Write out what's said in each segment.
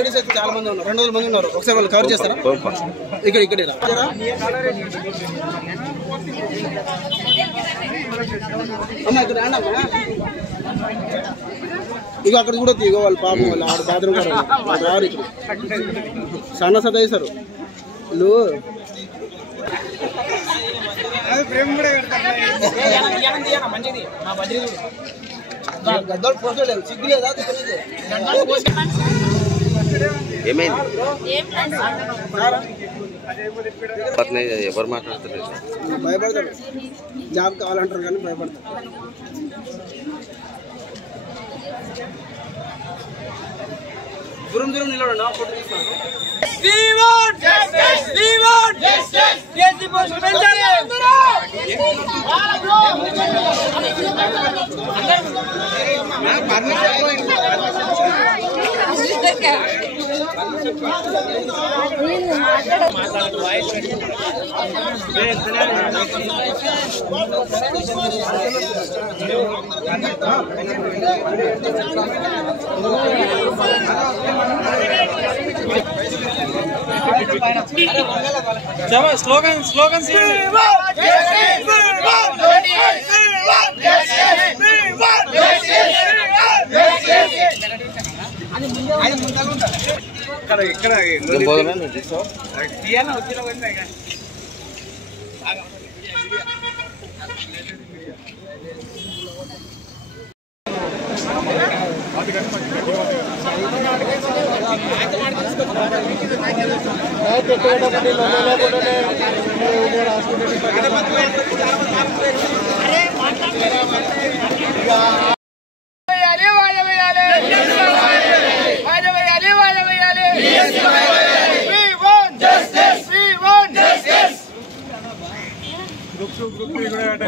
Ladies అయితే చాలా మంది ఉన్నారు, 200 మంది ఉన్నారు. ఒకసారి వాళ్ళు కవర్ చేస్తారా? ఇక్కడ అమ్మా ఇక్కడ అమ్మా ఇక అక్కడ కూడా ఇగో వాళ్ళు పాపం వాళ్ళు ఆడ బాత్రూమ్ కూడా రారు ఇక్కడ సన్న సతాయిస్తారు వీళ్ళు. గద్దలు పోసలేదు, సిగ్గు లేదా? ఎవరు మాట్లాడుతున్నారు? భయపడతారు, జాబ్ కావాలంటారు కానీ భయపడతారు. దూరం నిలబడి ఫోటో తీస్తాను. స్లోగన్స్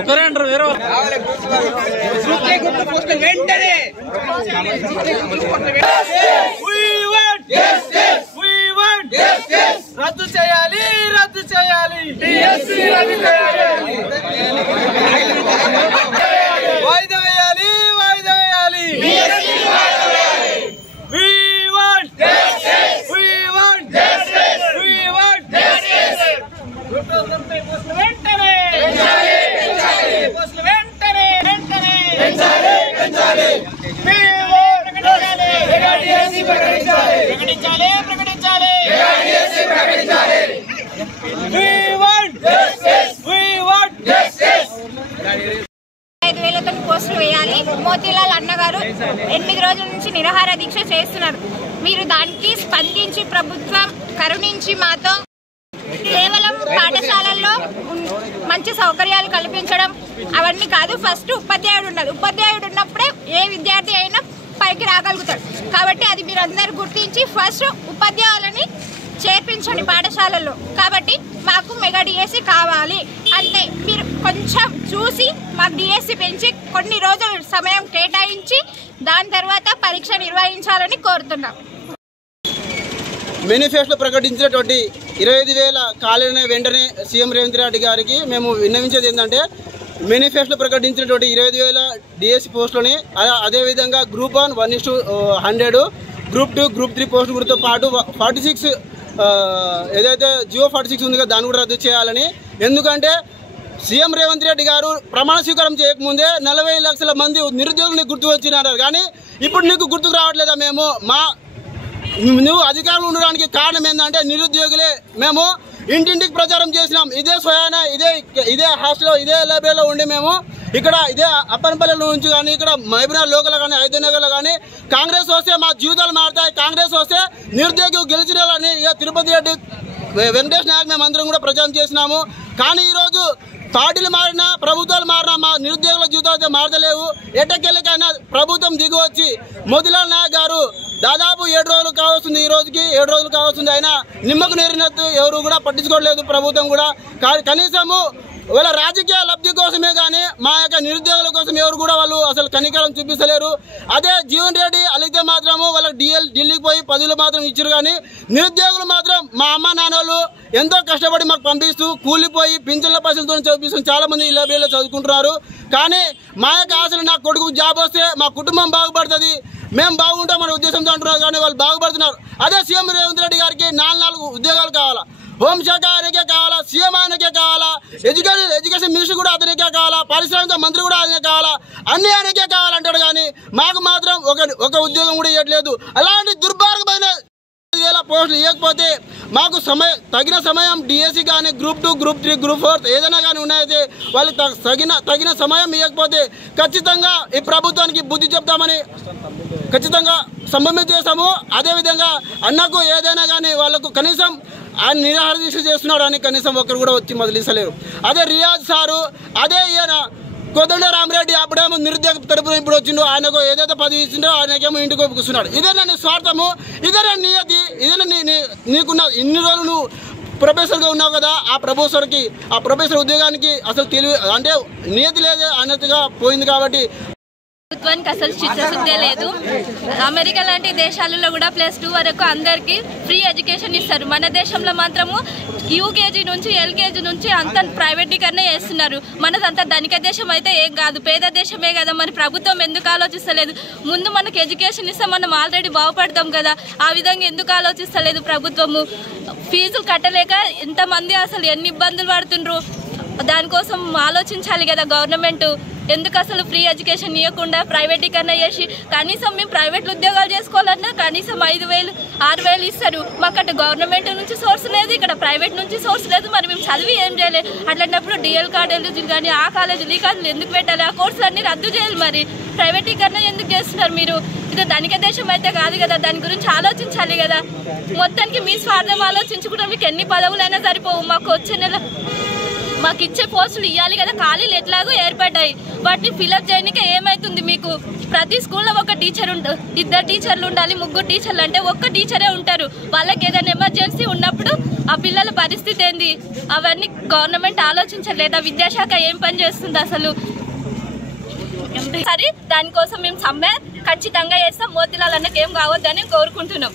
ఒకరే అంటారు వేరే వెంటనే రద్దు చేయాలి, రద్దు చేయాలి, వాయిదా వేయాలి, వాయిదా వేయాలి. పోస్టులు వేయాలి. మోతీలాల్ అన్నగారు 8 రోజుల నుంచి నిరాహార దీక్ష చేస్తున్నారు. మీరు దానికి స్పందించి ప్రభుత్వం కరుణించి మాతో కేవలం పాఠశాలల్లో మంచి సౌకర్యాలు కల్పించడం అవన్నీ కాదు, ఫస్ట్ ఉపాధ్యాయుడు ఉండాలి. ఉపాధ్యాయుడు ఉన్నప్పుడే ఏ విద్యార్థి అయినా పైకి రాగలుగుతాడు. కాబట్టి అది మీరు అందరూ గుర్తించి ఫస్ట్ ఉపాధ్యాయులని చేర్పించండి పాఠశాలల్లో. కాబట్టి మాకు మెగా డిఎస్సి కావాలి అంతే. మీరు కొంచెం చూసి మాకు డిఎస్సి పెంచి కొన్ని రోజులు సమయం కేటాయించి దాని తర్వాత పరీక్ష నిర్వహించాలని కోరుతున్నాం. మేనిఫెస్టో ప్రకటించినటువంటి 25,000 ఖాళీలను వెంటనే సీఎం రేవంత్ రెడ్డి గారికి మేము విన్నవించేది ఏంటంటే, మేనిఫెస్టో ప్రకటించినటువంటి 25,000 డిఎస్సి పోస్టులని అదేవిధంగా గ్రూప్ 1 1:100, గ్రూప్ 2, గ్రూప్ 3 పోస్టులు గురితో పాటు 46 ఏదైతే జియో 46 ఉంది కదా దాన్ని కూడా రద్దు చేయాలని. ఎందుకంటే సీఎం రేవంత్ రెడ్డి గారు ప్రమాణ స్వీకారం చేయకముందే 40 లక్షల మంది నిరుద్యోగుల్ని గుర్తు వచ్చినారు. కానీ ఇప్పుడు నీకు గుర్తుకు రావట్లేదా? నువ్వు అధికారంలో ఉండడానికి కారణం ఏంటంటే నిరుద్యోగులే. మేము ఇంటింటికి ప్రచారం చేసినాం. ఇదే స్వయాన ఇదే హాస్టల్లో ఇదే లైబ్రరీలో ఉండి మేము ఇక్కడ ఇదే అప్పనపల్లి నుంచి కానీ ఇక్కడ మహబూబ్నగర్ లోకల్ కానీ హైదరాబాద్లో కానీ కాంగ్రెస్ వస్తే మా జీవితాలు మారుతాయి, కాంగ్రెస్ వస్తే నిరుద్యోగి గెలిచినాలని ఇక తిరుపతి రెడ్డి వెంకటేష్ నాయక్ మేము అందరం కూడా ప్రచారం చేసినాము. కానీ ఈరోజు పార్టీలు మారినా ప్రభుత్వాలు మారినా మా నిరుద్యోగుల జీవితాలు అయితే మారదలేవు. ఎట్టకెళ్ళకైనా ప్రభుత్వం దిగి వచ్చి మోతీలాల్ నాయక్ గారు దాదాపు 7 రోజులు కావస్తుంది, ఈ రోజుకి 7 రోజులు కావస్తుంది. అయినా నిమ్మకు నేరినట్టు ఎవరు కూడా పట్టించుకోవట్లేదు ప్రభుత్వం కూడా. కనీసము వాళ్ళ రాజకీయ లబ్ధి కోసమే కానీ మా యొక్క నిరుద్యోగుల కోసం ఎవరు కూడా వాళ్ళు అసలు కనికరం చూపిస్తలేరు. అదే జీవన్ రెడ్డి అలిగితే మాత్రము వాళ్ళకి ఢిల్లీకి పోయి పదవులు మాత్రం ఇచ్చారు. కానీ నిరుద్యోగులు మాత్రం మా అమ్మ నాన్నలు ఎంతో కష్టపడి మాకు పంపిస్తూ కూలిపోయి పింఛన్ల పైసలతో చదివిస్తూ చాలా మంది ఈ లైబ్రరీలో చదువుకుంటున్నారు. కానీ మా యొక్క ఆశలు నా కొడుకు జాబ్ వస్తే మా కుటుంబం బాగుపడుతుంది, మేము బాగుంటామనే ఉద్దేశంతో అంటున్నారు, కానీ వాళ్ళు బాగుపడుతున్నారు. అదే సీఎం రేవంత్ రెడ్డి గారికి 4 ఉద్యోగాలు కావాలా, హోంశాఖ ఆయనకే కావాలా, సీఎం ఆయనకే కావాలా, ఎడ్యుకేషన్ మినిస్టర్ కూడా అతనికే కావాలా, పారిశ్రామిక మంత్రి కూడా ఆయనకే కావాలా, అన్ని ఆయనకే కావాలంటాడు. కానీ మాకు మాత్రం ఒక ఉద్యోగం కూడా ఇవ్వట్లేదు. అలాంటి దుర్మార్గమైన 5,000 పోస్టులు ఇవ్వకపోతే మాకు తగిన సమయం డిఎస్సి కానీ గ్రూప్ 2, గ్రూప్ 3, గ్రూప్ 4 ఏదైనా కానీ ఉన్నాయితే వాళ్ళు తగిన సమయం ఇవ్వకపోతే ఖచ్చితంగా ఈ ప్రభుత్వానికి బుద్ధి చెప్తామని ఖచ్చితంగా సంబంధం చేస్తాము. అదేవిధంగా అన్నకు ఏదైనా కానీ వాళ్ళకు కనీసం ఆయన నిరాహార దీక్ష చేస్తున్నాడు అని కనీసం ఒకరు కూడా వచ్చి మొదలిస్తలేరు. అదే రియాజ్ సారు, అదే ఈయన కోదండ రామరెడ్డి అప్పుడేమో నిరుద్యోగ తరపున ఇప్పుడు వచ్చిండు, ఆయనకు ఏదైతే పదవి ఇచ్చిండో ఆయనకేమో ఇంటికి కూర్చున్నాడు. ఇదేనా నీ స్వార్థము, ఇదేనా నియతి, ఇదేనా నీకున్న ఇన్ని రోజులు నువ్వు ప్రొఫెసర్గా ఉన్నావు కదా, ఆ ప్రొఫెసర్ ఉద్యోగానికి అసలు తెలివి అంటే నియతి లేదు అన్నట్టుగా పోయింది. కాబట్టి ప్రభుత్వానికి అసలు చిత్తశుద్ధే లేదు. అమెరికా లాంటి దేశాలలో కూడా +2 వరకు అందరికీ ఫ్రీ ఎడ్యుకేషన్ ఇస్తారు. మన దేశంలో మాత్రము యూకేజీ నుంచి ఎల్కేజీ నుంచి అంత ప్రైవేటీకరణ చేస్తున్నారు. మనదంతా ధనిక దేశం అయితే ఏం కాదు, పేద దేశమే కదా. మరి ప్రభుత్వం ఎందుకు ఆలోచిస్తలేదు? ముందు మనకు ఎడ్యుకేషన్ ఇస్తే మనం ఆల్రెడీ బాగుపడతాం కదా, ఆ విధంగా ఎందుకు ఆలోచిస్తలేదు ప్రభుత్వము? ఫీజులు కట్టలేక ఎంతమంది అసలు ఎన్ని ఇబ్బందులు పడుతుండ్రు, దానికోసం ఆలోచించాలి కదా గవర్నమెంట్. ఎందుకు అసలు ఫ్రీ ఎడ్యుకేషన్ ఇవ్వకుండా ప్రైవేటీకరణ చేసి కనీసం మేము ప్రైవేట్ ఉద్యోగాలు చేసుకోవాలన్నా కనీసం 5,000, 6,000 ఇస్తారు. మాకు అటు గవర్నమెంట్ నుంచి సోర్స్ లేదు, ఇక్కడ ప్రైవేట్ నుంచి సోర్స్ లేదు. మరి మేము చదివి ఏం చేయలేదు. అట్లాంటప్పుడు డిఎల్ కాలేజీలు కానీ ఆ కాలేజీలు ఈ కాలేజీలు ఎందుకు పెట్టాలి? ఆ కోర్సులు అన్ని రద్దు చేయాలి. మరి ప్రైవేటీకరణ ఎందుకు చేస్తున్నారు మీరు? ఇది ధనిక దేశం అయితే కాదు కదా, దాని గురించి ఆలోచించాలి కదా. మొత్తానికి మీ స్వార్థం ఆలోచించుకుంటే మీకు ఎన్ని పదవులైనా సరిపోవు. మాకు ఇచ్చే పోస్టులు ఇవ్వాలి కదా, ఖాళీలు ఎట్లాగో ఏర్పడ్డాయి, వాటిని ఫిలప్ చేయడానికి ఏమవుతుంది? మీకు ప్రతి స్కూల్లో ఒక టీచర్ 2 టీచర్లు ఉండాలి, 3 టీచర్లు అంటే ఒక్క టీచరే ఉంటారు. వాళ్ళకి ఏదైనా ఎమర్జెన్సీ ఉన్నప్పుడు ఆ పిల్లల పరిస్థితి ఏంది? అవన్నీ గవర్నమెంట్ ఆలోచించలేదా? విద్యాశాఖ ఏం పని చేస్తుంది అసలు? సరే, దానికోసం మేము సమ్మె ఖచ్చితంగా చేస్తాం. మోతీలాల్ అన్నకి ఏం కావద్దని కోరుకుంటున్నాం.